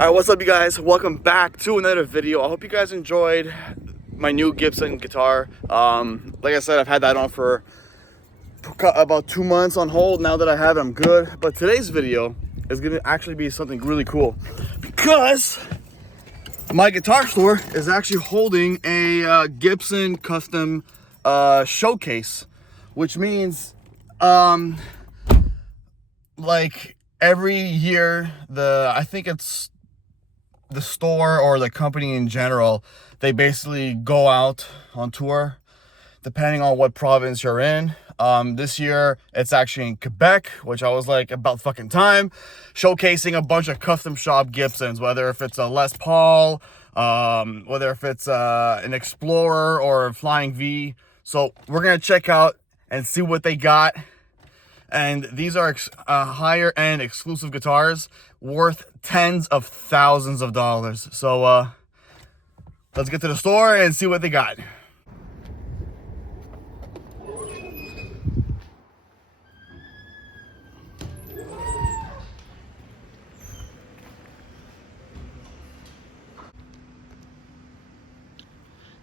Alright, what's up you guys? Welcome back to another video. I hope you guys enjoyed my new Gibson guitar. Like I said, I've had that on for about 2 months on hold. Now that I have it, I'm good. But today's video is gonna actually be something really cool because my guitar store is actually holding a Gibson custom showcase, which means like every year I think it's the store or the company in general, they basically go out on tour depending on what province you're in. This year it's actually in Quebec, which I was like, about fucking time, showcasing a bunch of custom shop Gibsons, whether if it's a Les Paul, whether if it's an Explorer or a Flying V. So we're gonna check out and see what they got. And these are higher end exclusive guitars worth tens of thousands of dollars. So let's get to the store and see what they got.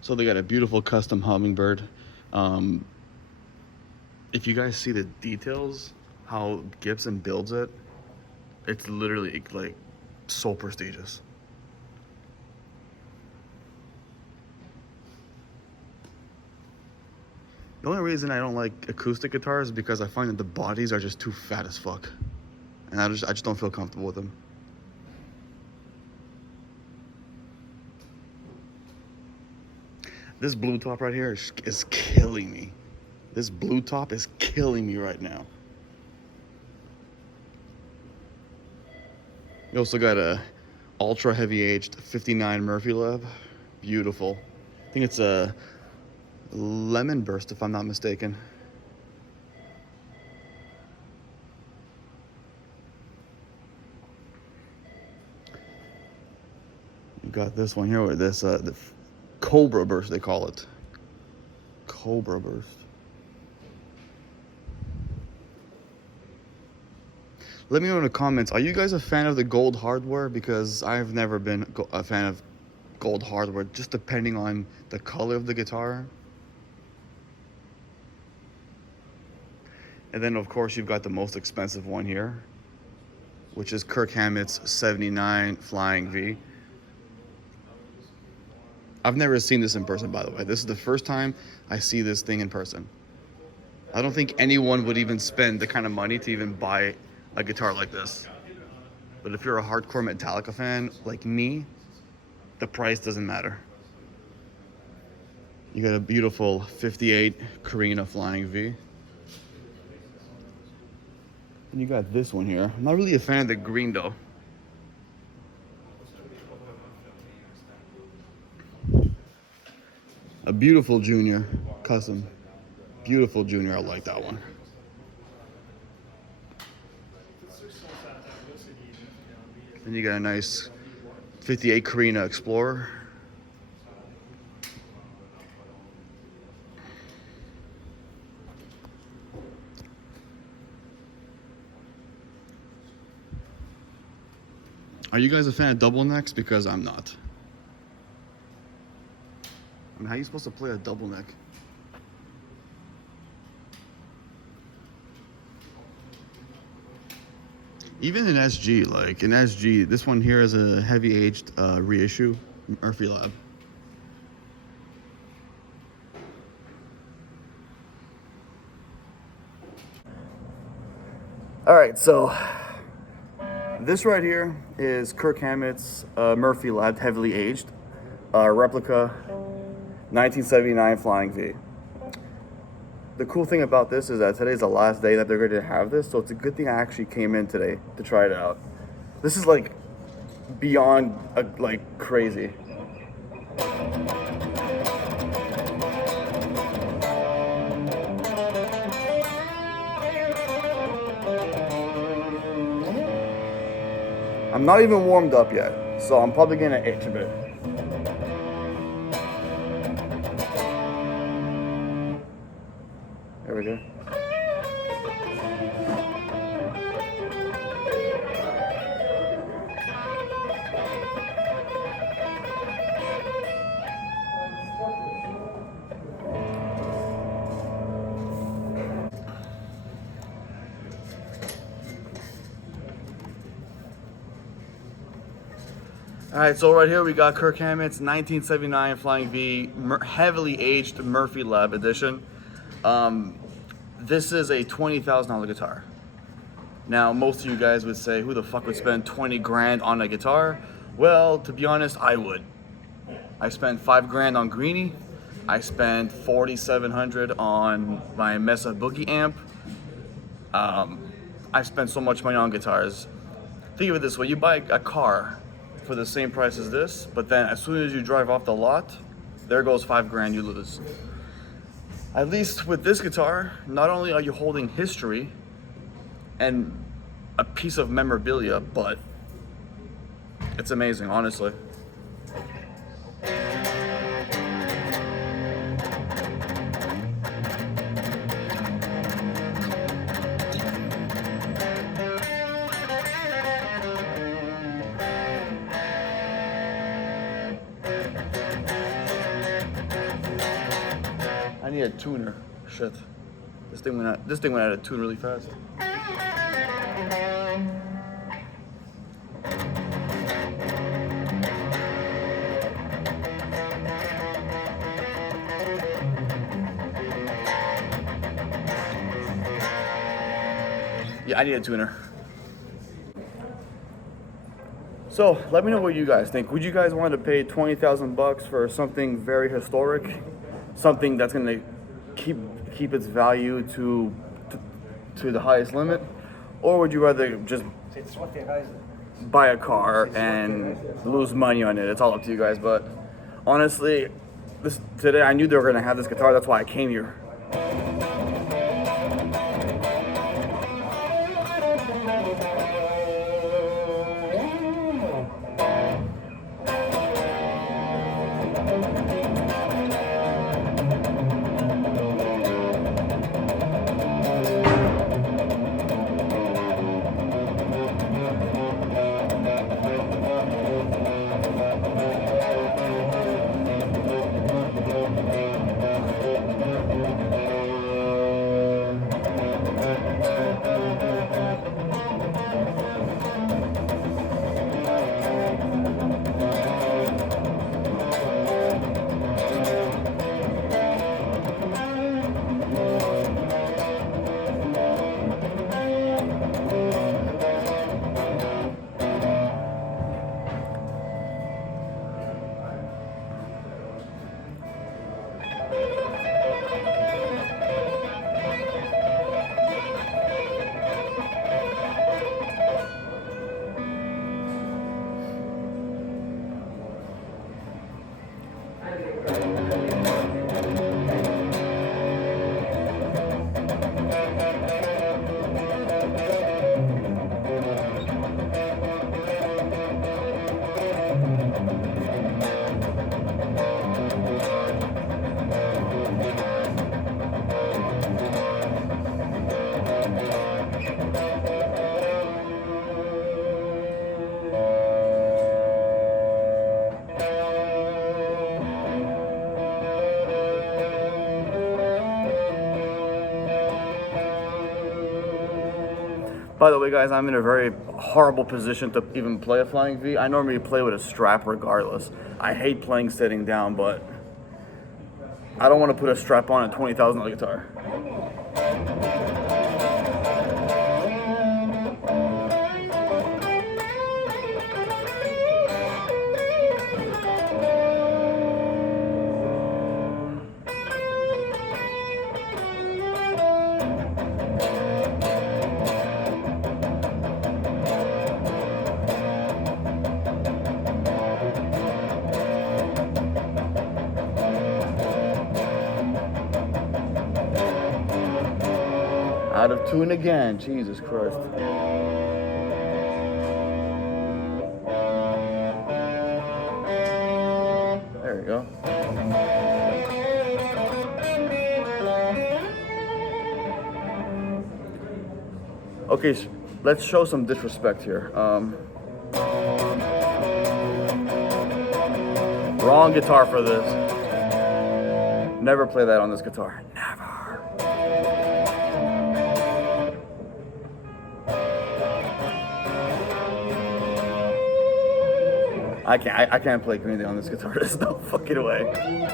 So they got a beautiful custom hummingbird. If you guys see the details, how Gibson builds it, it's literally like so prestigious. The only reason I don't like acoustic guitars is because I find that the bodies are just too fat as fuck, and I just don't feel comfortable with them. This blue top right here is killing me. This blue top is killing me right now. You also got a ultra heavy aged 59 Murphy Lab. Beautiful. I think it's a lemon burst if I'm not mistaken. You got this one here with this the Cobra burst, they call it. Cobra burst. Let me know in the comments, are you guys a fan of the gold hardware? Because I've never been a fan of gold hardware, just depending on the color of the guitar. And then of course you've got the most expensive one here, which is Kirk Hammett's 79 Flying V. I've never seen this in person, by the way. This is the first time I see this thing in person. I don't think anyone would even spend the kind of money to even buy a guitar like this. But if you're a hardcore Metallica fan like me, the price doesn't matter. You got a beautiful 58 Carina Flying V. And you got this one here. I'm not really a fan of the green though. A beautiful Junior custom. Beautiful Junior, I like that one. And you got a nice 58 Carina Explorer. Are you guys a fan of double necks? Because I'm not. I mean, how are you supposed to play a double neck? Even in SG, like in SG, this one here is a heavy aged reissue Murphy Lab. All right, so this right here is Kirk Hammett's Murphy Lab, heavily aged, replica 1979 Flying V. The cool thing about this is that today's the last day that they're going to have this, so it's a good thing I actually came in today to try it out. This is like beyond like crazy. I'm not even warmed up yet, so I'm probably gonna itch a bit. There we go. All right, so right here we got Kirk Hammett's 1979 Flying V, heavily aged Murphy Lab edition. This is a $20,000 guitar. Now, most of you guys would say, who the fuck would spend 20 grand on a guitar? Well, to be honest, I would. I spent 5 grand on Greenie. I spent 4,700 on my Mesa Boogie amp. I spent so much money on guitars. Think of it this way, you buy a car for the same price as this, but then as soon as you drive off the lot, there goes 5 grand you lose. At least with this guitar, not only are you holding history and a piece of memorabilia, but it's amazing, honestly. I need a tuner. Shit. This thing went out of tune really fast. Yeah, I need a tuner. So let me know what you guys think. Would you guys want to pay 20,000 bucks for something very historic, something that's going to keep its value to the highest limit, or would you rather just buy a car and lose money on it? It's all up to you guys. But honestly, today I knew they were going to have this guitar. That's why I came here. By the way, guys, I'm in a very horrible position to even play a Flying V. I normally play with a strap regardless. I hate playing sitting down, but I don't want to put a strap on a $20,000 guitar. Out of tune again, Jesus Christ. There we go. Okay, let's show some disrespect here. Wrong guitar for this. Never play that on this guitar. Never. I can't play anything on this guitar. There's no fucking way.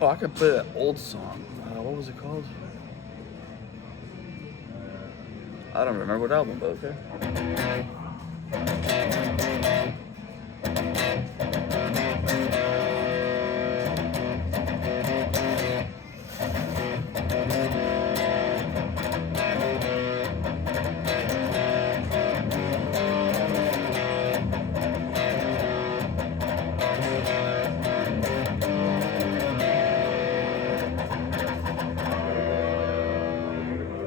Oh, I could play that old song. What was it called? I don't remember what album, but okay.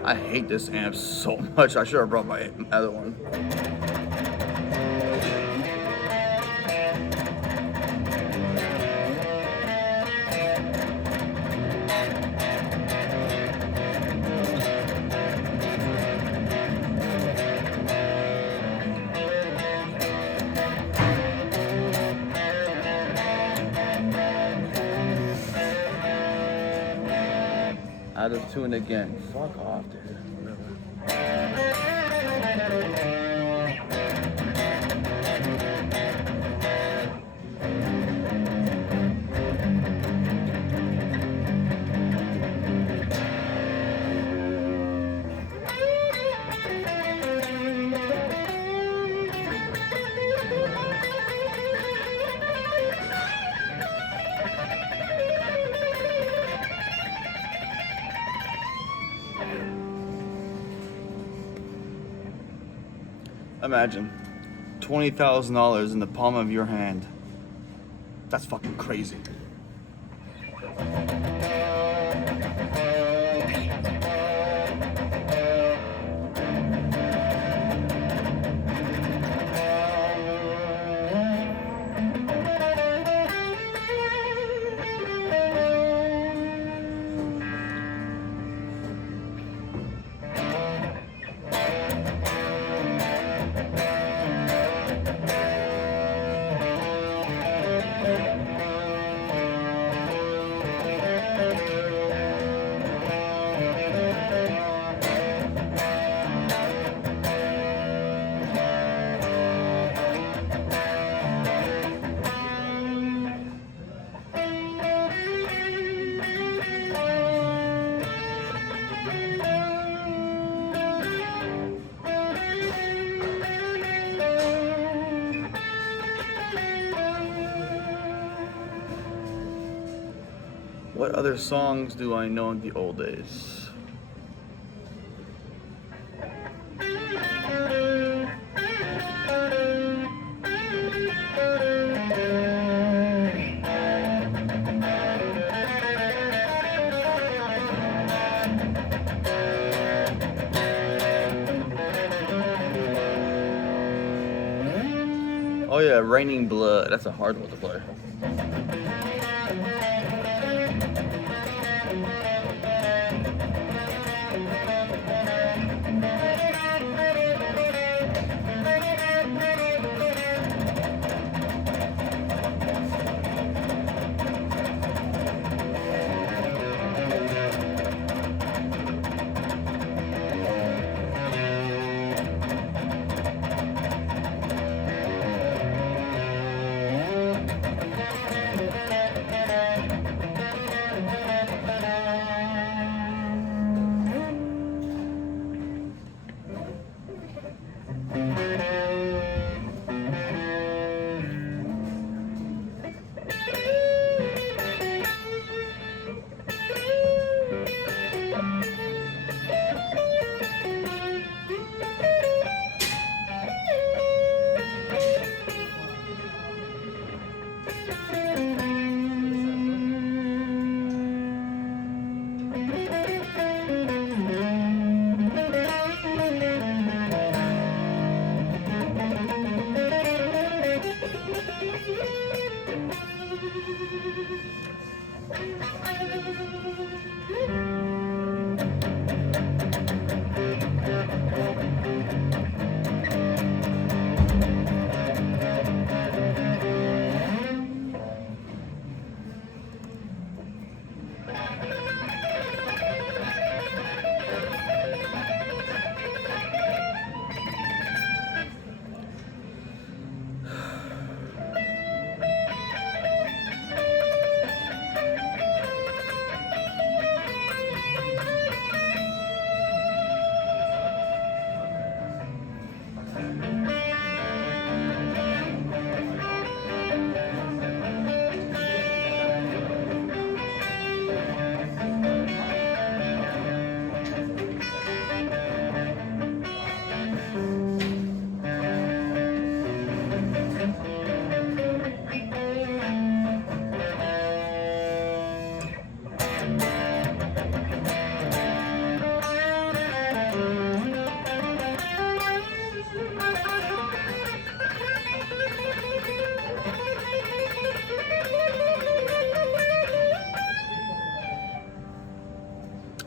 I hate this amp so much. I should have brought my other one. Out of tune again. Fuck off, dude. Imagine $20,000 in the palm of your hand. That's fucking crazy. What other songs do I know in the old days? Oh yeah, Raining Blood. That's a hard one to play.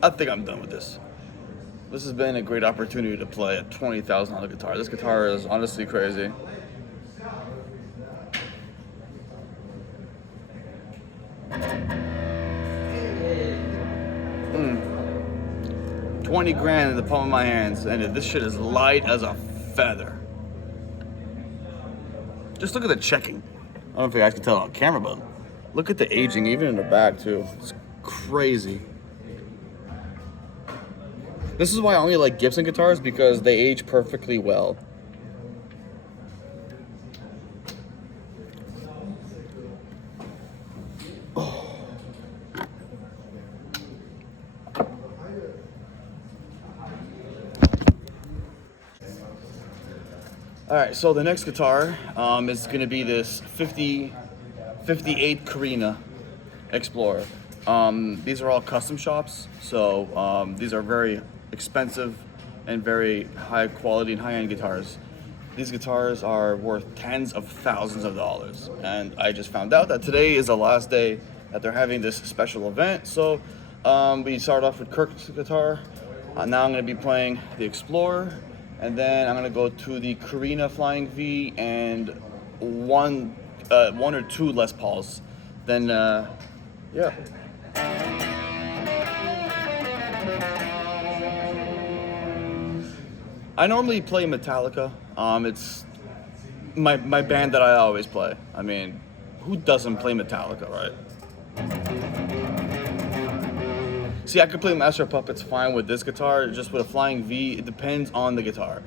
I think I'm done with this. This has been a great opportunity to play a $20,000 guitar. This guitar is honestly crazy. $20 grand in the palm of my hands, and this shit is light as a feather. Just look at the checking. I don't know if you guys can tell on camera, but look at the aging, even in the back too. It's crazy. This is why I only like Gibson guitars, because they age perfectly well. All right, so the next guitar is going to be this 58 Carina Explorer. These are all custom shops, so these are very expensive and very high quality and high-end guitars. These guitars are worth tens of thousands of dollars, and I just found out that today is the last day that they're having this special event. So we started off with Kirk's guitar. Now I'm going to be playing the Explorer, and then I'm going to go to the Carina Flying V and one or two Les Pauls. Then yeah. I normally play Metallica. It's my band that I always play. I mean, who doesn't play Metallica, right? See, I could play Master of Puppets fine with this guitar. Just with a Flying V, it depends on the guitar.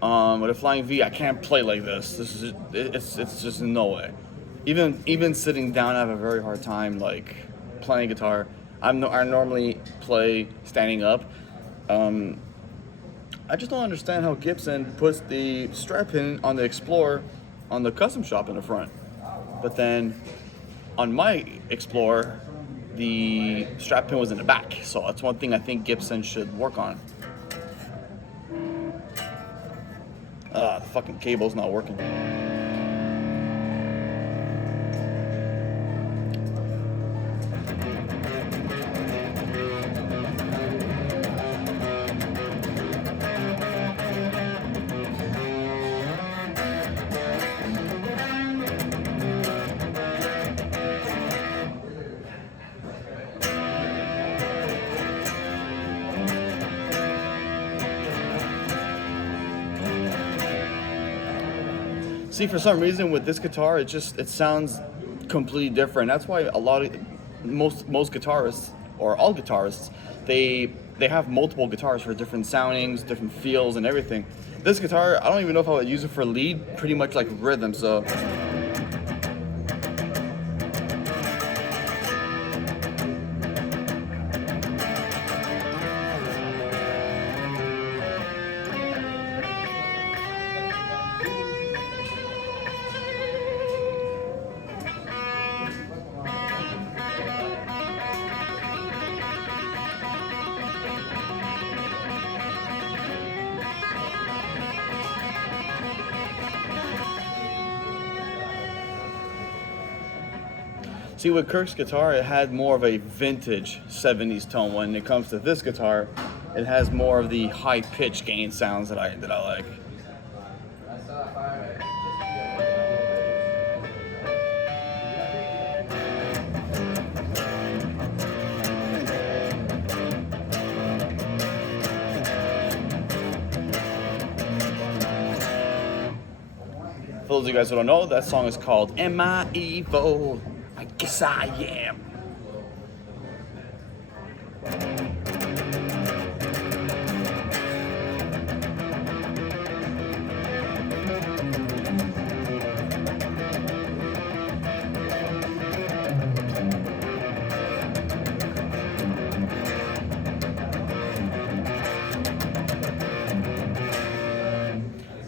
With a Flying V, I can't play like this. It's just no way. Even sitting down, I have a very hard time like playing guitar. I normally play standing up. I just don't understand how Gibson puts the strap pin on the Explorer on the custom shop in the front. But then on my Explorer, the strap pin was in the back. So that's one thing I think Gibson should work on. The fucking cable's not working. See, for some reason with this guitar, it sounds completely different. That's why most guitarists, or all guitarists, they have multiple guitars for different soundings, different feels, and everything. This guitar, I don't even know if I would use it for lead, pretty much like rhythm. So. See, with Kirk's guitar, it had more of a vintage 70s tone. When it comes to this guitar, it has more of the high-pitched gain sounds that I like. For those of you guys who don't know, that song is called Am I Evil? I guess I am.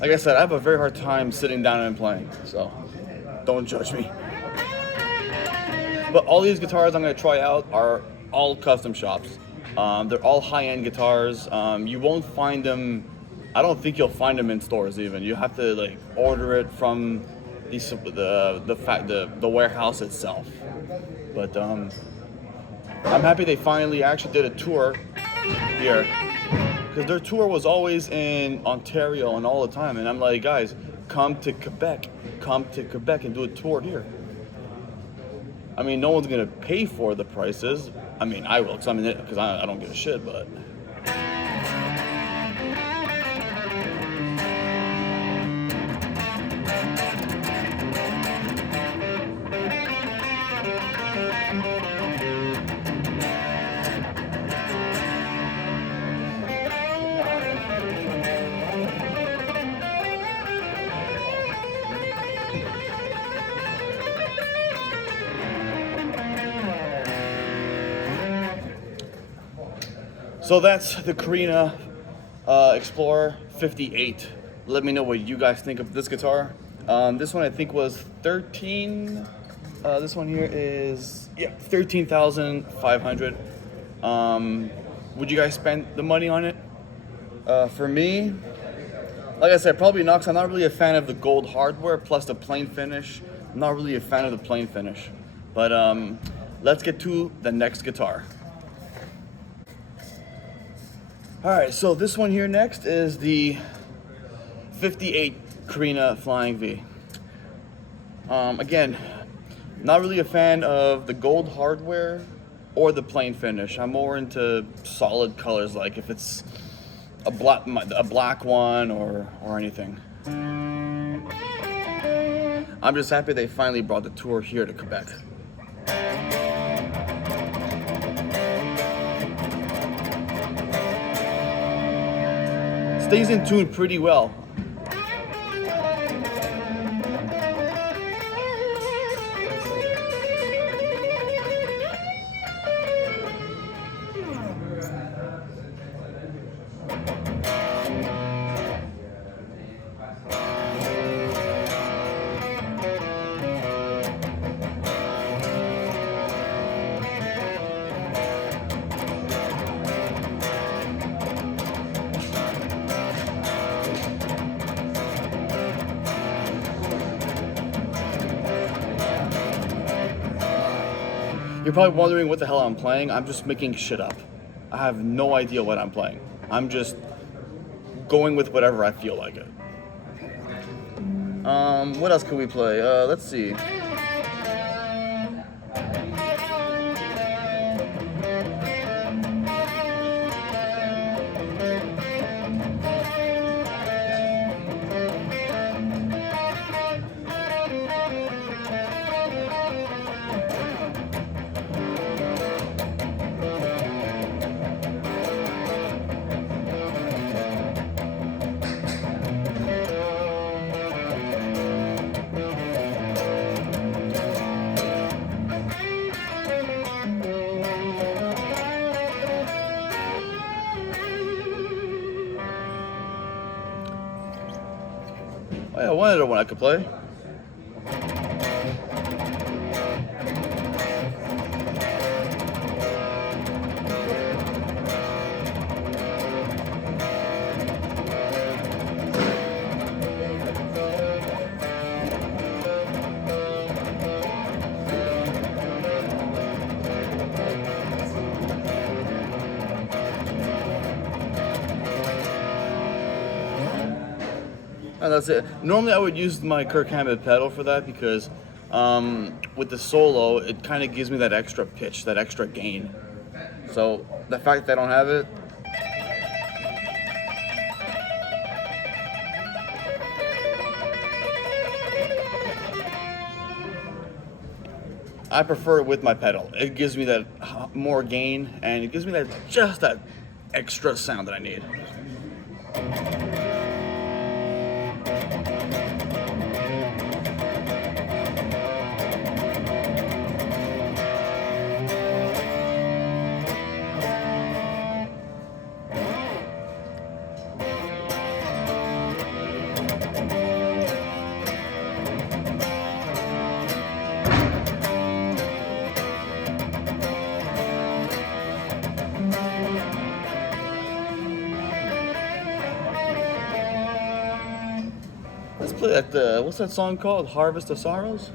Like I said, I have a very hard time sitting down and playing, so don't judge me. But all these guitars I'm going to try out are all custom shops. They're all high-end guitars. You won't find them, I don't think you'll find them in stores even. You have to like order it from the warehouse itself. But I'm happy they finally actually did a tour here, because their tour was always in Ontario and all the time, and I'm like, guys, come to Quebec and do a tour here. I mean, no one's gonna pay for the prices. I mean, I will, because I'm in it, because I don't give a shit, but. So that's the Carina Explorer 58. Let me know what you guys think of this guitar. This one I think was 13. This one here is 13,500. Would you guys spend the money on it? For me, like I said, probably not, 'cause I'm not really a fan of the gold hardware plus the plain finish. I'm not really a fan of the plain finish. But let's get to the next guitar. All right, so this one here next is the 58 Carina Flying V. Again, not really a fan of the gold hardware or the plain finish. I'm more into solid colors, like if it's a black one or anything. I'm just happy they finally brought the tour here to Quebec. Stays in tune pretty well. You're probably wondering what the hell I'm playing. I'm just making shit up. I have no idea what I'm playing. I'm just going with whatever I feel like it. What else can we play? Let's see. Oh yeah, one other one I could play. And that's it. Normally I would use my Kirk Hammett pedal for that because with the solo, it kind of gives me that extra pitch, that extra gain. So the fact that I don't have it, I prefer it with my pedal. It gives me that more gain, and it gives me that just that extra sound that I need. Let's play that, what's that song called? Harvest of Sorrows?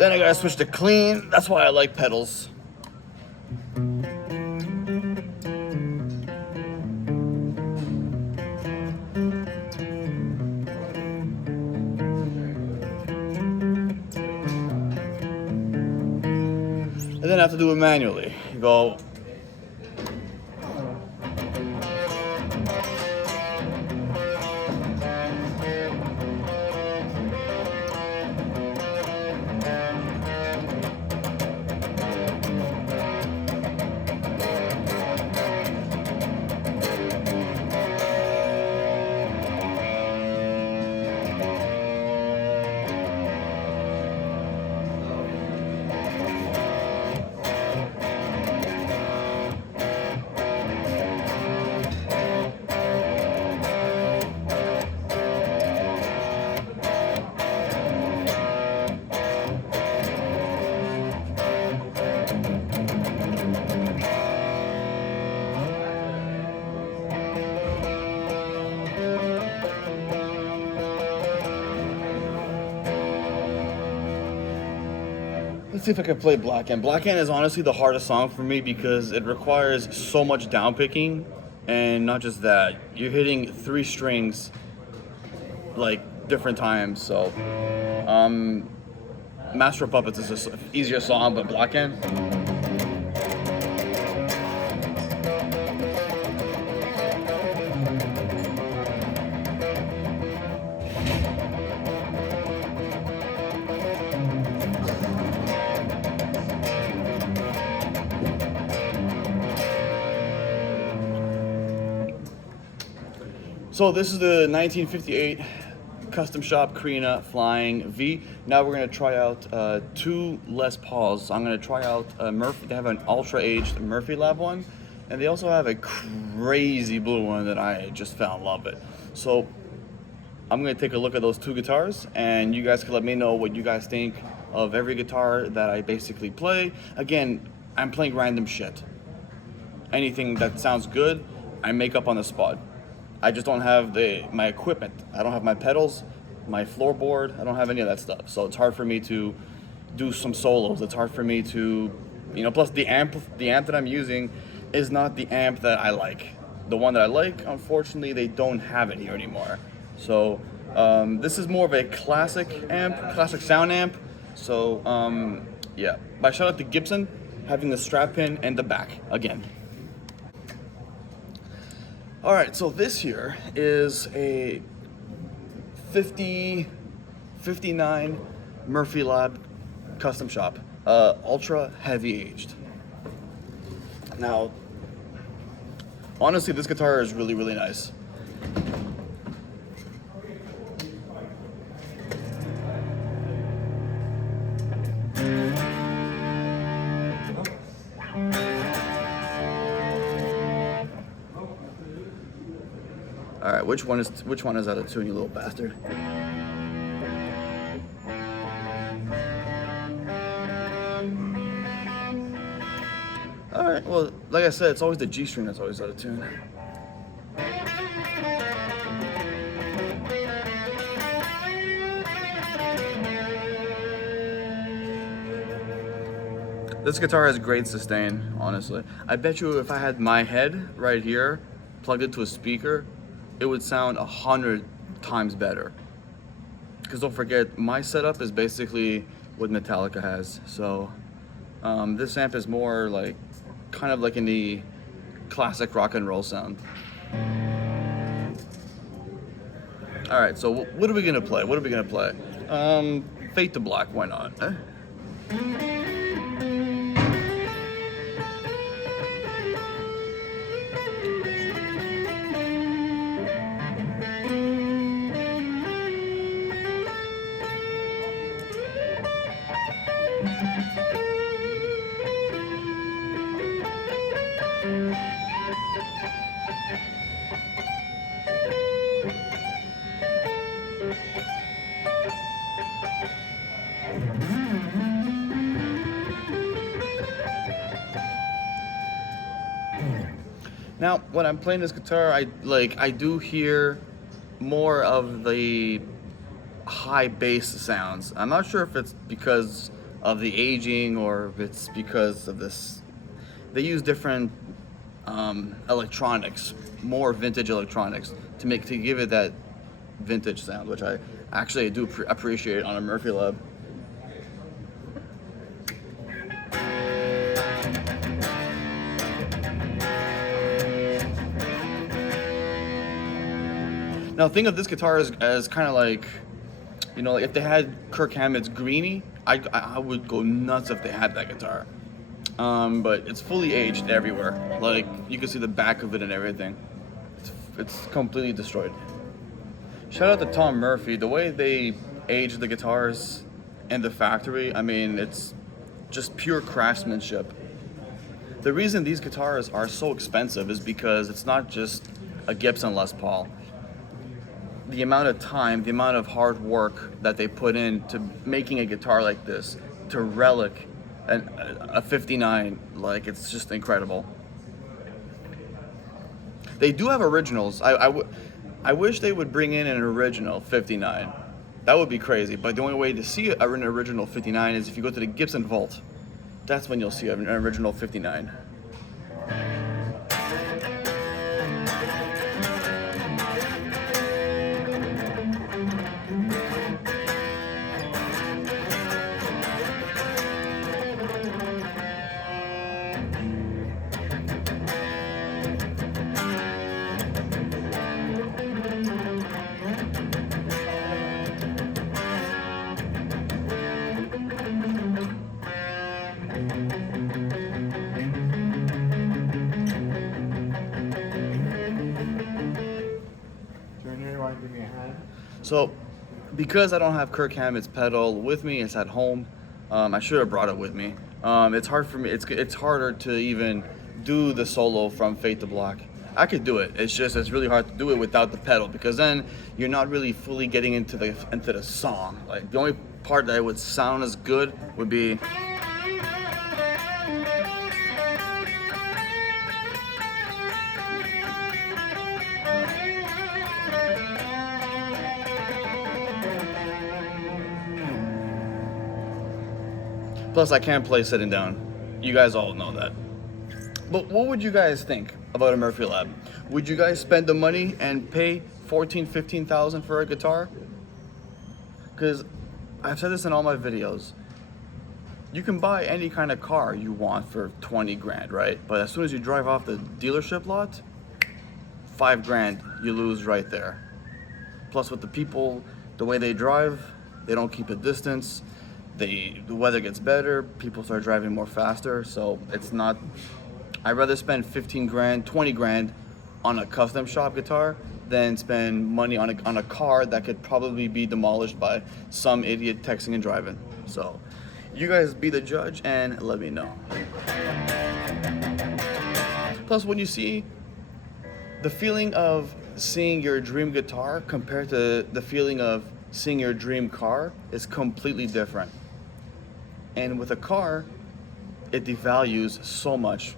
Then I gotta switch to clean. That's why I like pedals. And then I have to do it manually. You go. Let's see if I can play Black Hand. Black Hand is honestly the hardest song for me because it requires so much down picking, and not just that, you're hitting 3 strings like different times. So, Master of Puppets is an easier song, but Black Hand. So this is the 1958 Custom Shop Carina Flying V. Now we're gonna try out 2 Les Pauls. I'm gonna try out Murphy. They have an ultra aged Murphy Lab one, and they also have a crazy blue one that I just fell in love with. So I'm gonna take a look at those 2 guitars, and you guys can let me know what you guys think of every guitar that I basically play. Again, I'm playing random shit. Anything that sounds good, I make up on the spot. I just don't have my equipment. I don't have my pedals, my floorboard. I don't have any of that stuff. So it's hard for me to do some solos. It's hard for me to, plus the amp that I'm using is not the amp that I like. The one that I like, unfortunately, they don't have it here anymore. So this is more of a classic sound amp. So yeah, but shout out to Gibson, having the strap pin and the back again. All right, so this here is a 59 Murphy Lab Custom Shop, ultra heavy aged. Now, honestly, this guitar is really, really nice. All right, which one is out of tune, you little bastard? All right, well, like I said, it's always the G string that's always out of tune. This guitar has great sustain, honestly. I bet you if I had my head right here plugged into a speaker, it would sound 100 times better. Because don't forget, my setup is basically what Metallica has. So this amp is more like, kind of like in the classic rock and roll sound. All right, so what are we gonna play? Fade to Black, why not? Now, when I'm playing this guitar, I do hear more of the high bass sounds. I'm not sure if it's because of the aging or if it's because of this. They use different electronics, more vintage electronics, to give it that vintage sound, which I actually do appreciate on a Murphy Lab. Now think of this guitar as kind of like, you know, if they had Kirk Hammett's Greenie, I would go nuts if they had that guitar. But it's fully aged everywhere. Like, you can see the back of it and everything. It's completely destroyed. Shout out to Tom Murphy. The way they age the guitars in the factory, I mean, it's just pure craftsmanship. The reason these guitars are so expensive is because it's not just a Gibson Les Paul. The amount of time, the amount of hard work that they put into making a guitar like this, to relic a 59, like, it's just incredible. They do have originals. I wish they would bring in an original 59. That would be crazy, but the only way to see an original 59 is if you go to the Gibson Vault. That's when you'll see an original 59. So, because I don't have Kirk Hammett's pedal with me, it's at home. I should have brought it with me. It's hard for me. It's harder to even do the solo from Fade to Black. I could do it. It's really hard to do it without the pedal, because then you're not really fully getting into the song. Like, the only part that would sound as good would be. Plus, I can't play sitting down. You guys all know that. But what would you guys think about a Murphy Lab? Would you guys spend the money and pay $14,000-15,000 for a guitar? Because I've said this in all my videos. You can buy any kind of car you want for 20 grand, right? But as soon as you drive off the dealership lot, 5 grand you lose right there. Plus, with the people, the way they drive, they don't keep a distance. The weather gets better, people start driving more faster, so it's not. I'd rather spend 15 grand, 20 grand on a custom shop guitar than spend money on a car that could probably be demolished by some idiot texting and driving. So you guys be the judge and let me know. Plus, when you see the feeling of seeing your dream guitar compared to the feeling of seeing your dream car is completely different. And with a car, it devalues so much.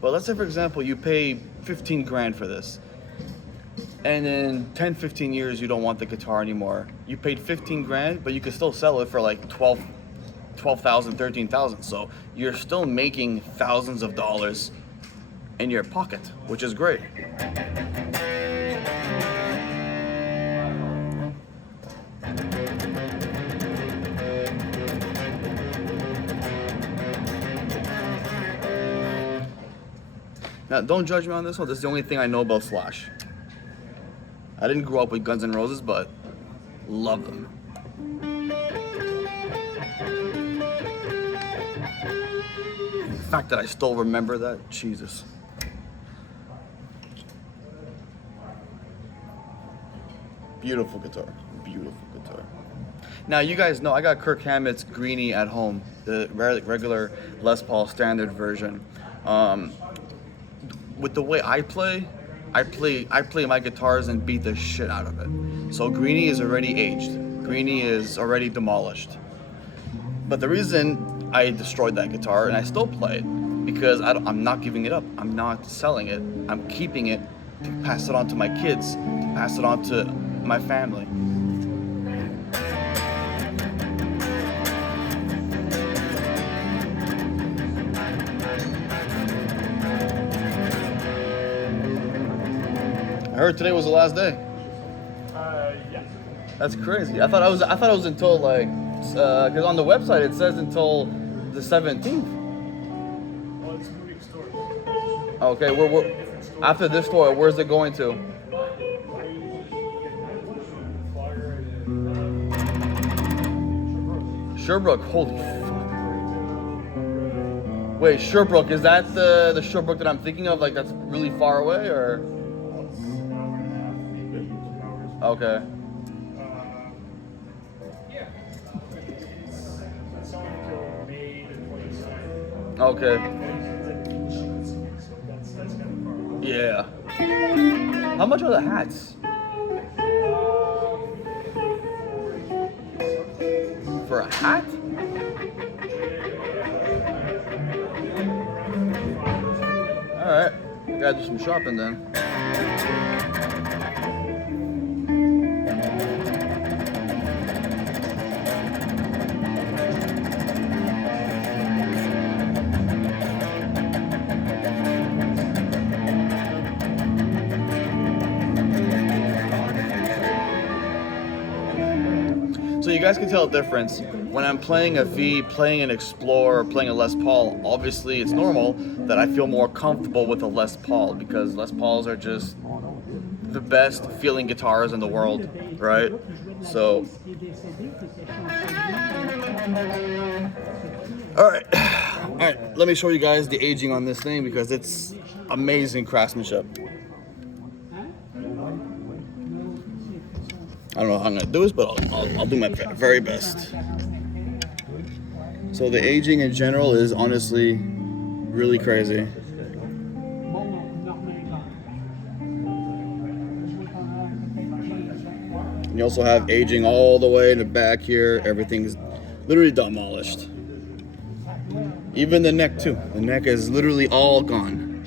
But let's say, for example, you pay 15 grand for this, and in 10-15 years you don't want the guitar anymore. You paid 15 grand, but you could still sell it for like 12,000, 13,000. So you're still making thousands of dollars in your pocket, which is great. Now, don't judge me on this one. This is the only thing I know about Slash. I didn't grow up with Guns N' Roses, but love them. The fact that I still remember that, Jesus. Beautiful guitar, beautiful guitar. Now, you guys know I got Kirk Hammett's Greenie at home, the regular Les Paul standard version. With the way I play my guitars and beat the shit out of it. So Greenie is already aged. Greenie is already demolished. But the reason I destroyed that guitar and I still play it, because I'm not giving it up. I'm not selling it. I'm keeping it to pass it on to my kids, to pass it on to my family. heard today was the last day. Yeah. That's crazy. I thought it was until like, because on the website it says until the 17th. Well, it's moving stores. Okay, we're after this store, where's it going to? Sherbrooke. Holy fuck. Wait, Sherbrooke, is that the Sherbrooke that I'm thinking of? Like that's really far away, or? Okay. Yeah. It's on until May the 22nd. Okay. So that's kind of far away. Yeah. How much are the hats? For a hat? Alright. I gotta do some shopping then. So you guys can tell the difference. When I'm playing a V, playing an Explorer, or playing a Les Paul, obviously it's normal that I feel more comfortable with a Les Paul because Les Pauls are just the best feeling guitars in the world, right? So, all right, let me show you guys the aging on this thing because it's amazing craftsmanship. I don't know how I'm gonna do this, but I'll do my very best. So the aging in general is honestly really crazy. You also have aging all the way in the back here. Everything's literally demolished. Even the neck too. The neck is literally all gone.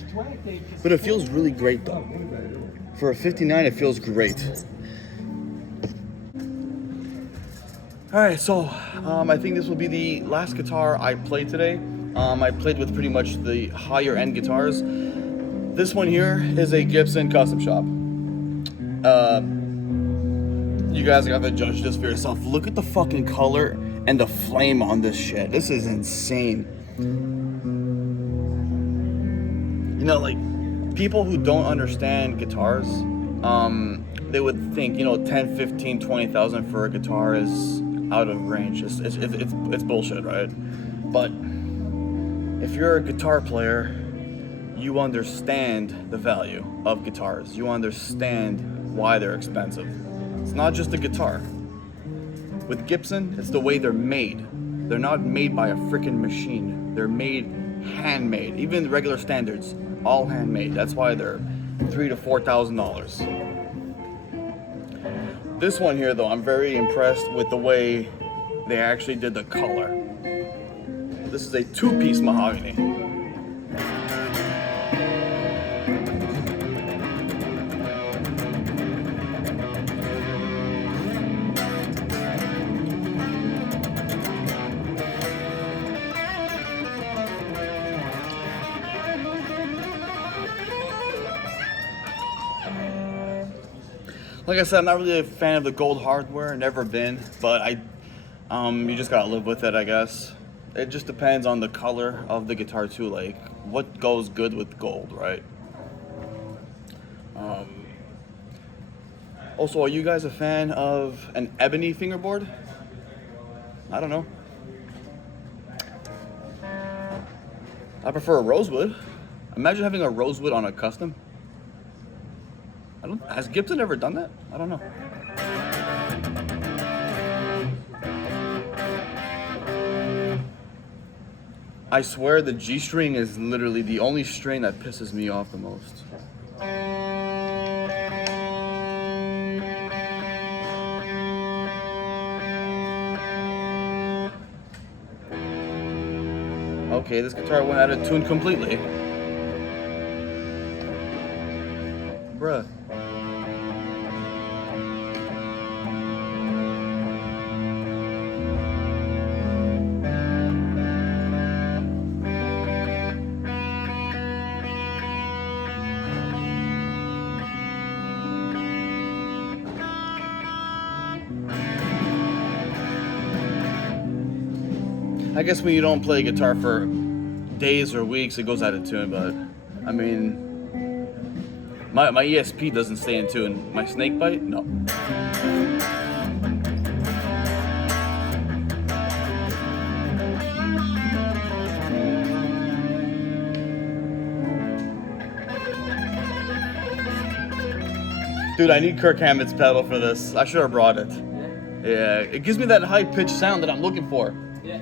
But it feels really great though. For a 59, it feels great. Alright, so I think this will be the last guitar I played today. I played with pretty much the higher end guitars. This one here is a Gibson custom shop. You guys have to judge this for yourself. Look at the fucking color and the flame on this shit. This is insane. You know, like, people who don't understand guitars, they would think, you know, 10, 15, 20,000 for a guitar is out of range. It's bullshit, right? But if you're a guitar player, you understand the value of guitars. You understand why they're expensive. It's not just the guitar. With Gibson, it's the way they're made. They're not made by a freaking machine. They're made handmade. Even the regular standards, all handmade. That's why they're $3,000 to $4,000. This one here, though, I'm very impressed with the way they actually did the color. This is a two-piece mahogany. Like I said, I'm not really a fan of the gold hardware, never been, but you just gotta live with it, I guess. It just depends on the color of the guitar too, like what goes good with gold, right? Also, are you guys a fan of an ebony fingerboard? I don't know. I prefer a rosewood. Imagine having a rosewood on a custom. Has Gibson ever done that? I don't know. I swear the G string is literally the only string that pisses me off the most. Okay, this guitar went out of tune completely. Bruh. I guess when you don't play guitar for days or weeks, it goes out of tune. But I mean, my ESP doesn't stay in tune. My snake bite, no. Dude, I need Kirk Hammett's pedal for this. I should have brought it. Yeah, it gives me that high-pitched sound that I'm looking for. Yeah.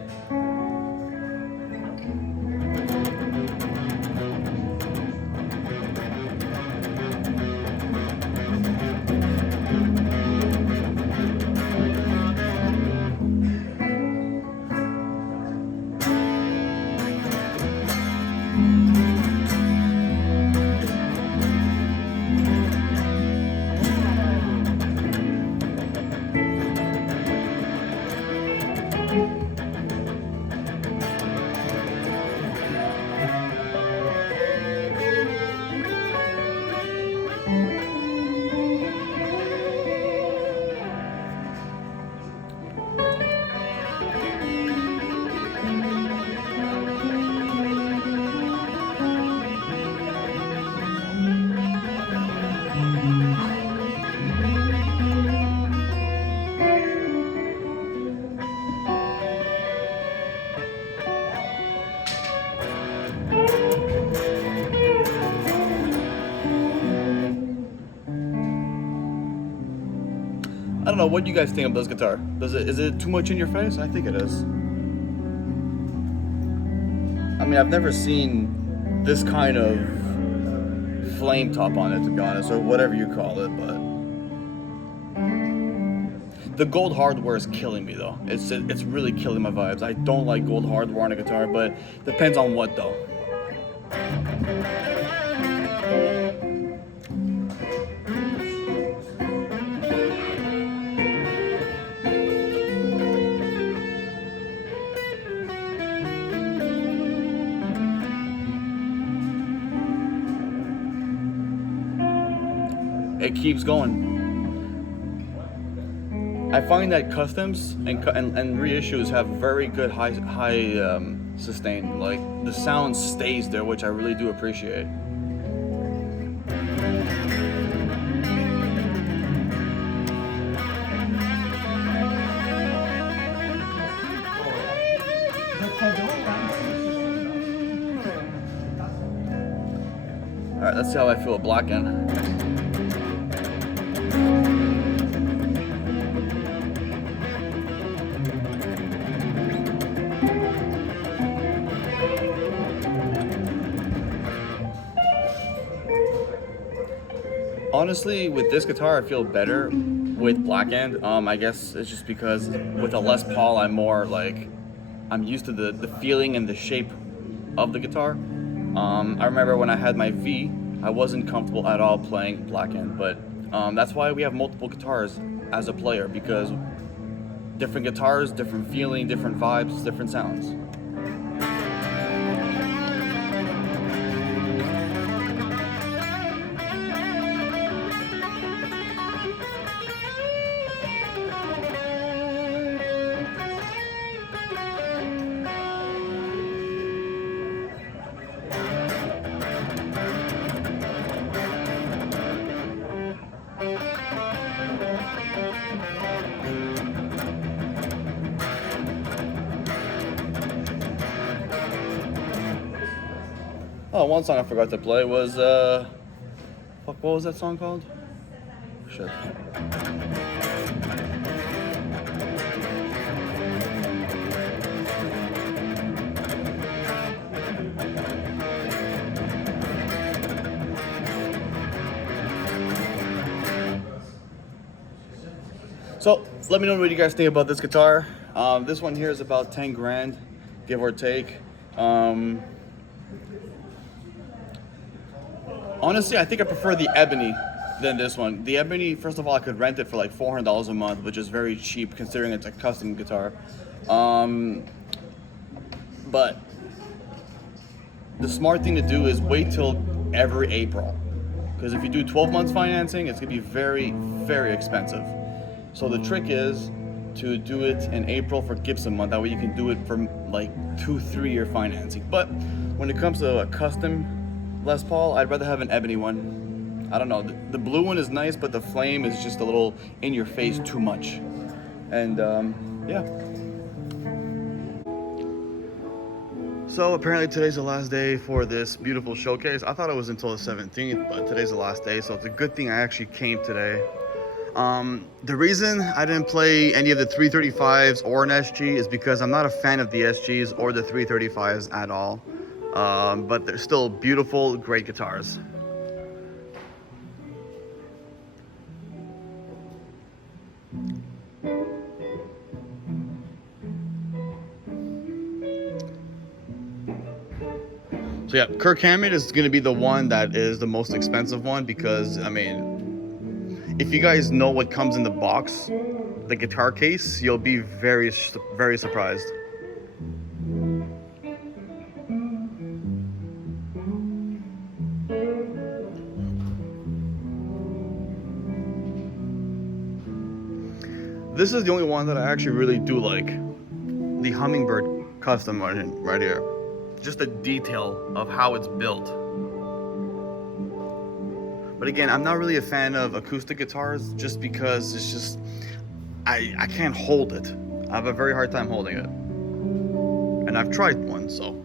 I don't know, what do you guys think of this guitar? Is it too much in your face? I think it is. I mean, I've never seen this kind of flame top on it, to be honest, or whatever you call it, but the gold hardware is killing me though. It's really killing my vibes. I don't like gold hardware on a guitar, but depends on what though. It keeps going. I find that customs and reissues have very good high sustain. Like the sound stays there, which I really do appreciate. All right, let's see how I feel at Black End. Honestly, with this guitar, I feel better with Black End. I guess it's just because with a Les Paul, I'm used to the feeling and the shape of the guitar. I remember when I had my V, I wasn't comfortable at all playing Black End, but that's why we have multiple guitars as a player, because different guitars, different feeling, different vibes, different sounds. Oh, one song I forgot to play was, what was that song called? Shit. So, let me know what you guys think about this guitar. This one here is about 10 grand, give or take. Honestly, I think I prefer the Ebony than this one. The Ebony, first of all, I could rent it for like $400 a month, which is very cheap considering it's a custom guitar. But the smart thing to do is wait till every April. Because if you do 12 months financing, it's gonna be very, very expensive. So the trick is, to do it in April for Gibson month. That way you can do it for like 2-3 year financing. But when it comes to a custom Les Paul, I'd rather have an ebony one. I don't know, the blue one is nice, but the flame is just a little in your face too much. And yeah. So apparently today's the last day for this beautiful showcase. I thought it was until the 17th, but today's the last day, so it's a good thing I actually came today. The reason I didn't play any of the 335s or an SG is because I'm not a fan of the SGs or the 335s at all. But they're still beautiful, great guitars. So yeah, Kirk Hammett is going to be the one that is the most expensive one because, I mean, if you guys know what comes in the box, the guitar case, you'll be very, very surprised. This is the only one that I actually really do like. The Hummingbird custom version right here. Just the detail of how it's built. But again, I'm not really a fan of acoustic guitars just because it's just, I can't hold it. I have a very hard time holding it. And I've tried one, so.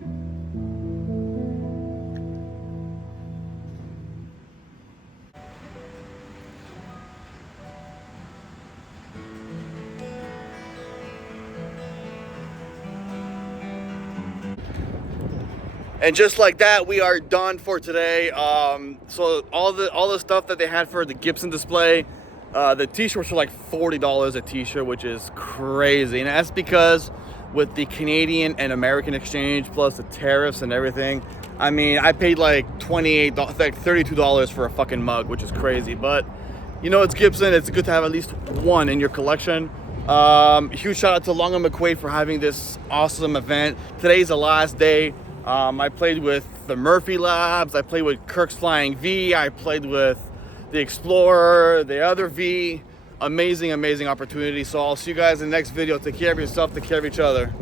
And just like that, we are done for today. So all the stuff that they had for the Gibson display, the t-shirts were like $40 a t-shirt, which is crazy. And that's because with the Canadian and American exchange, plus the tariffs and everything, I mean, I paid like $28, like $32 for a fucking mug, which is crazy. But you know, it's Gibson. It's good to have at least one in your collection. Huge shout out to long&mcquade for having this awesome event. Today's the last day. I played with the Murphy Labs, I played with Kirk's Flying V, I played with the Explorer, the other V. Amazing, amazing opportunity. So I'll see you guys in the next video. Take care of yourself, take care of each other.